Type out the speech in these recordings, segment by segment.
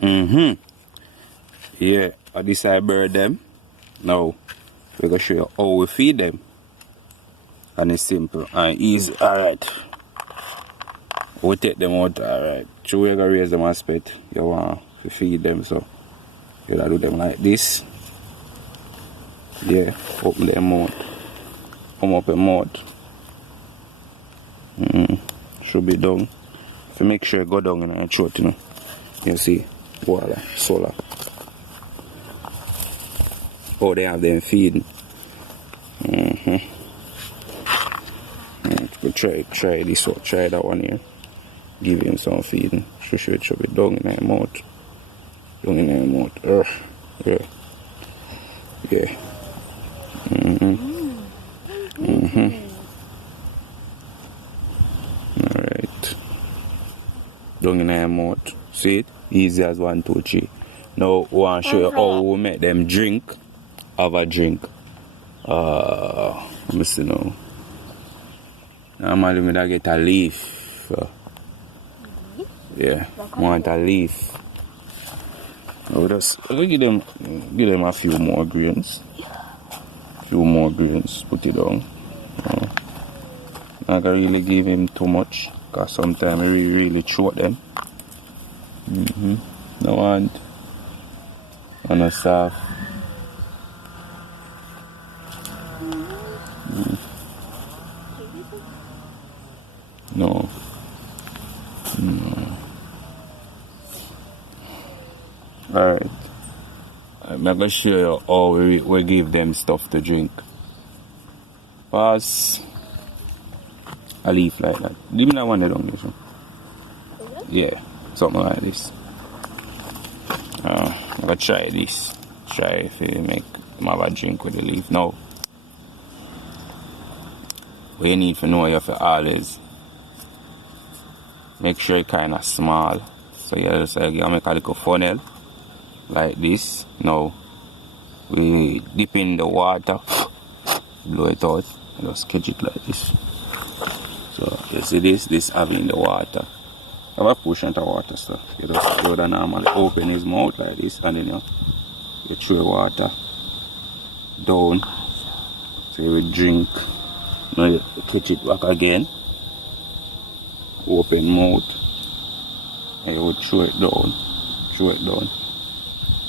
Yeah, I decide bird them. Now, we're going to show you how we feed them. And it's simple and easy. Alright. We take them out, alright. So we're going to raise them as pet. You want to feed them, so you gotta do them like this. Yeah, open their mouth. Come up your mouth. Should be down. So make sure you go down in your throat, you know. You see, voila, solar. Oh, they have them feeding. Try this one, try that one here. Give him some feeding. Sure it should be down in your mouth. Down in your mouth. Yeah. Yeah. Alright. Down in your mouth. See it? Easy as 1, 2, 3. Now we want to show you how we make them drink. Have a drink. Let me see now. Normally I get a leaf. Yeah, I want a leaf. We give them a few more grains. Put it down. Not gonna really give him too much, because sometimes we really choke them. No one. And a soft. No. Alright. I'm going to show you how we give them stuff to drink. Pass a leaf like that. Give me that one down there. Yeah, something like this. I'm going to try this. Try if you make them have a drink with the leaf. Now, what you need to know, you have to always make sure it's kind of small. So you just make a little funnel like this. Now we dip in the water, blow it out, and just catch it like this. So you see this having the water. I have a portion of water stuff. You just go down normally, open his mouth like this, and then you throw water down. So you will drink. Now you catch it back again. Open mouth, and you will throw it down.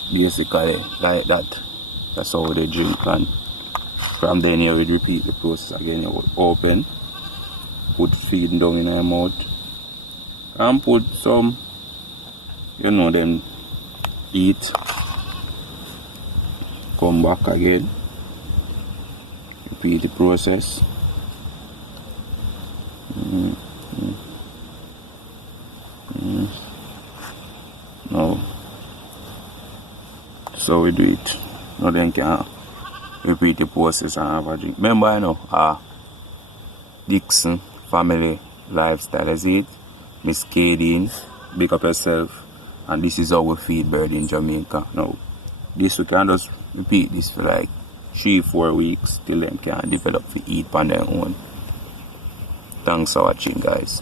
Basically, like that. That's how they drink, and from then you will repeat the process again. You will open, put feed down in your mouth, and put some, then eat. Come back again, repeat the process. No. So we do it. No, then can repeat the process and have a drink. Remember, Dixon Family Lifestyle is it. Miss Kadeen, big up yourself. And this is how we feed bird in Jamaica. Now, this we can just repeat this for like 3-4 weeks till them can develop to eat on their own. Thanks for watching, guys.